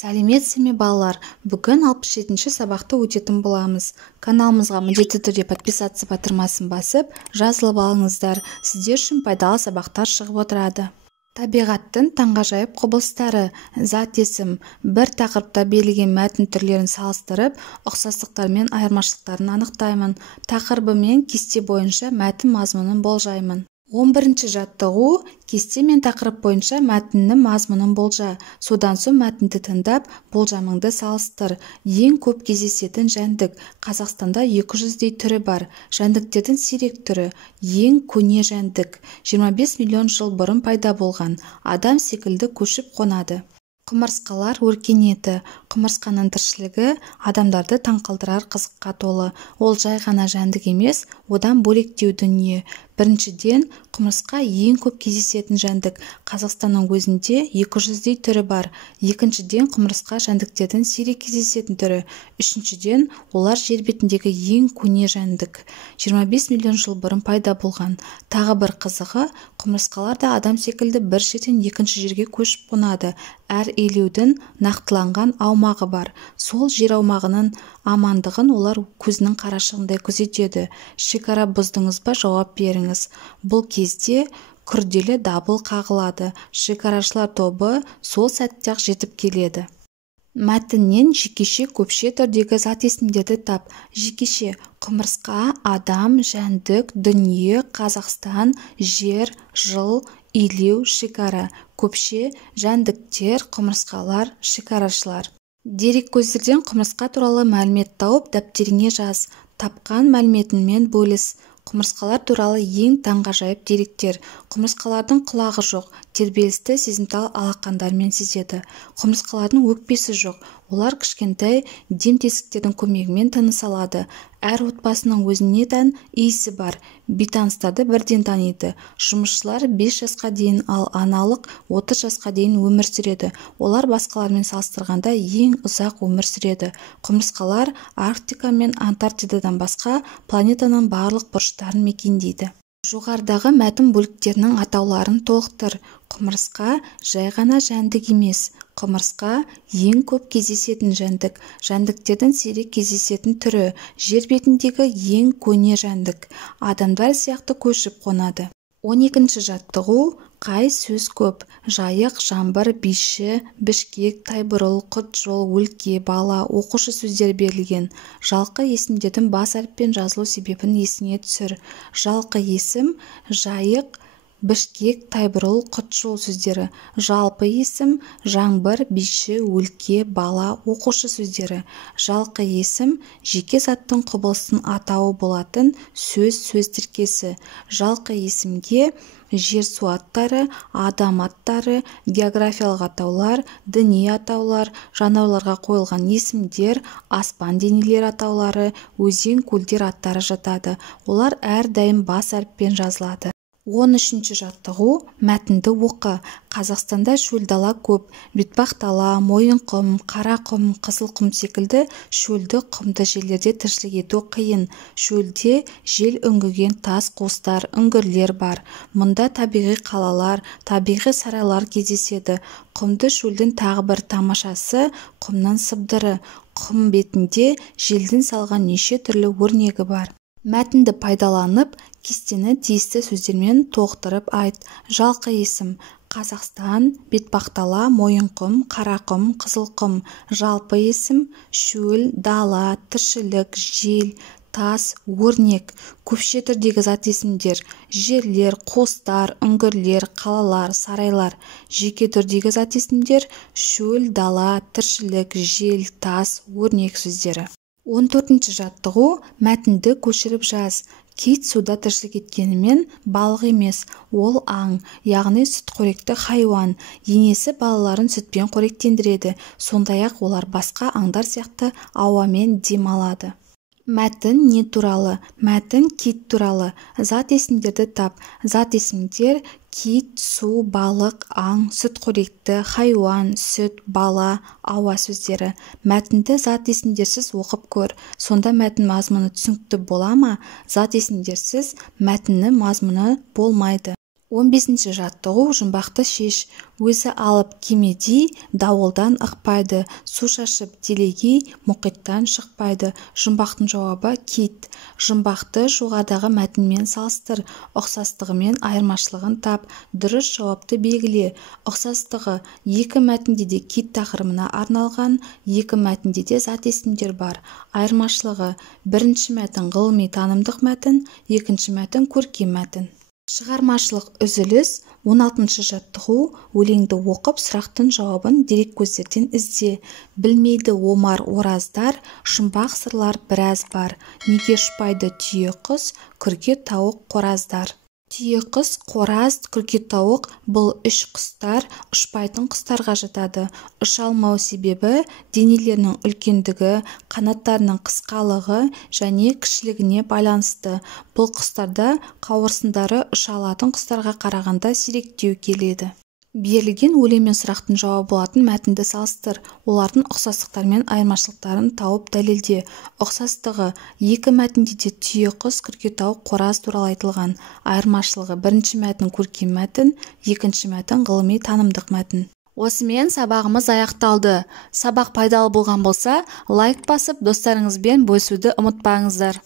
Сәлеметсіз ме балалар? Бүгін 67-ші сабақты өтетін боламыз. Каналымызға міндетті түрде подписаться батырмасын басып, жазылып алыңыздар. Сіздер үшін пайдалы сабақтар шығып отырады. Табиғаттың таңғажайып құбылыстары, зат есім, бір тақырыпта берілген мәтін түрлерін салыстырып, ұқсастықтар мен айырмашылықтарын анықтаймын. Тақырыбы мен кесте бойынша мәтін мазмұнын болжаймын. 11-ші жаттығу кесте мен тақырып бойынша мәтіннің мазмұнын болжа. Содан соң мәтінді тыңдап, болжамыңды салыстыр. Ең көп кездесетін жәндік. Қазақстанда 200-дей түрі бар. Жәндіктердің сирек түрі. Ең көне жәндік. 25 миллион жыл бұрын пайда болған. Адам секілді көшіп қонады. Құмырсқалар өркениеті. Құмырсқаның тіршілігі адамдарды таңқалдырар қызыққа толы. Ол жай ғана жәндік емес, одан бөлектеу дүние. Біріншіден, құмырсқа ең көп кездесетін жәндік. Қазақстанның өзінде 200-дей түрі бар. Екіншіден, құмырсқа жәндіктердің сирек кездесетін түрі. Үшіншіден, олар жер бетіндегі ең көне жәндік. 25 миллион жыл бұрын пайда болған. Тағы бір қызығы, құмырсқалар да адам секілді бір жерден екінші жерге көшіп қонады. Әр илеудің нақтыланған аумағы бар. Сол жер аумағының амандығын олар көзінің қарашығындай күзетеді. Шекара бұздыңыз ба, жауап беріңіз. Бұл кезде күрделі дабыл қағылады. Шекарашылар тобы сол сәтте-ақ жетіп келеді. Мәтіннен жекеше көпше түрдегі зат есімдерді тап. Жекеше: құмырсқа, адам, жәндік, дүние, Қазақстан, жер, жыл, илеу, шекара. Көпше: жәндіктер, құмырсқалар, шекарашылар. Дереккөздерден құмырсқа туралы мәлімет тауып, дәптеріңе жаз. Тапқан мәліметіңмен бөліс. Құмырсқалар туралы ең таңғажайып деректер. Құмырсқалардың құлағы жоқ, тербелісті сезімтал алақандармен сезеді. Құмырсқалардың өкпесі жоқ, олар кішкентай дем тесіктердің көмегімен тыныс алады. Әр отбасының өзіне тән иісі бар. Бейтаныстарды бірден таниды. Жұмысшылар 5 жасқа дейін, ал аналық 30 жасқа дейін өмір сүреді. Олар басқалармен салыстырғанда ең ұзақ өмір сүреді. Құмырсқалар Арктика мен Антарктидадан басқа планетаның барлық бұрыштарын мекендейді. Жоғарыдағы мәтін бөліктерінің атауларын толықтыр. Құмырсқа жай ғана жәндік емес. Құмырсқа ең көп кездесетін жәндік. Жәндіктердің сирек кездесетін түрі. Жер бетіндегі ең көне жәндік. Адамдар сияқты көшіп қонады. 12-ші жаттығу. Қай сөз көп? Жайық, жаңбыр, биші, Бішкек, Тайбұрыл, Құтжол, өлке, бала. Оқушы сөздер берілген. Жалқы есімдердің бас әріппен жазылу себебін есіңе түсір. Жалқы есім: жайық, Бішкек, Тайбұрыл, Құтжол сөздері. Жалпы есім: жаңбыр, биші, өлке, бала. Оқушы сөздері. Жалқы есім: жеке заттың құбылысын атауы болатын сөз тіркесі. Жалқы есімге жер су аттары, адам аттары, географиялық атаулар, діни атаулар, жануарларға қойылған есімдер, аспан денелер атаулары, өзен, көлдер аттары жатады. Олар әрдайым бас әріппен жазылады. 13-ші жаттығу. Мәтінді оқы. Қазақстанда шөл дала көп. Бетпақ-дала, Мойынқұм, Қарақұм, Қызылқұм секілді шөлді құмды жерлерде тіршілік ету қиын. Шөлде жел үңгіген тас қуыстар, үңгірлер бар. Мұнда табиғи қалалар, табиғи сарайлар кездеседі. Құмды шөлдің тағы бір тамашасы құмның сыбдыры. Құм бетінде желдің салған неше түрлі өрнегі бар. Мәтінді пайдаланып, кестені тиісті сөздермен толықтырып айт. Жалқы есім: Қазақстан, Бетпақ-дала, Мойынқұм, Қарақұм, Қызылқұм. Жалпы есім: шөл, дала, тіршілік, жел, тас, өрнек. Көпше түрдегі зат есімдер: жерлер, қуыстар, үңгірлер, қалалар, сарайлар. Жеке түрдегі зат есімдер: шөл, дала, тіршілік, жел, тас, өрнек сөздері. 14-ші жаттығу. Мәтінді көшіріп жаз. Кит суда тіршілік еткенімен балық емес, ол аң, яғни сүтқоректі хайуан. Енесі балаларын сүтпен қоректендіреді. Сондай-ақ олар басқа аңдар сияқты ауамен дем алады. Мәтін не туралы? Мәтін кит туралы. Зат есімдерді тап. Зат есімдер: кит, су, балық, аң, сүтқоректі, хайуан, сүт, бала, ауа сөздері. Мәтінді зат есімдерсіз оқып көр. Сонда мәтін мазмұны түсінікті бола ма? Зат есімдерсіз мәтіннің мазмұны болмайды. 15-ші жаттығу жұмбақты шеш. Өзі алып кемедей дауылдан ықпайды, су шашып телегей мұхиттан шықпайды. Жұмбақтың жауабы кит. Жұмбақты жоғарыдағы мәтінмен салыстыр, ұқсастығымен айырмашылығын тап, дұрыс жауапты белгіле. Ұқсастығы: екі мәтінде де кит тақырыбына арналған, екі мәтінде де зат есімдер бар. Айырмашылығы: бірінші мәтін ғылыми танымдық мәтін, екінші мәтін көркем мәтін. Шығармашылық үзіліс. 16-ші жаттығу. Өлеңді оқып, сұрақтың жауабын дереккөздерден ізде. Білмейді омар ораздар, жұмбақ сырлар біраз бар. Неге ұшпайды түйе құс, күрке тауық қораздар. Түйе құс, қораз, күрке тауық бұл үш құстар ұшпайтын құстарға жатады. Ұша алмау себебі денелерінің үлкендігі, қанаттарының қысқалығы және кішілігіне байланысты. Бұл құстарда қауырсындары ұша алатын құстарға қарағанда сиректеу келеді. Берілген өлең мен сұрақтың жауабы болатын мәтінді салыстыр. Олардың ұқсастықтары мен айырмашылықтарын тауып дәлелде. Ұқсастығы: екі мәтінде де түйе құс, күрке тауық, қораз туралы айтылған. Айырмашылығы: бірінші мәтін көркем мәтін, екінші мәтін ғылыми танымдық мәтін. Осымен сабағымыз аяқталды. Сабақ пайдалы болған болса, лайк басып, достарыңызбен бөлісуді ұмытпаңыздар.